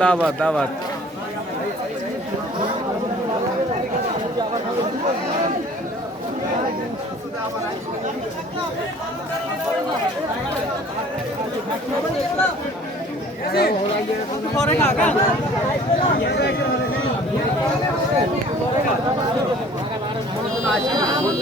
দাবাত দাবাত হ্যাঁ ব্লক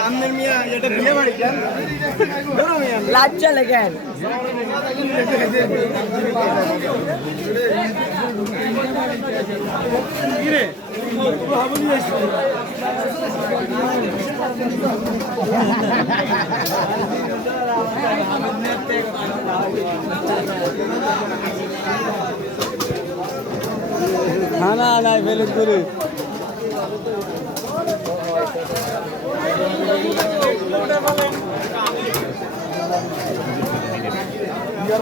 আমনের মিয়া এটা বিয়ে খানা নাই বেলেগ করে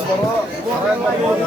বড়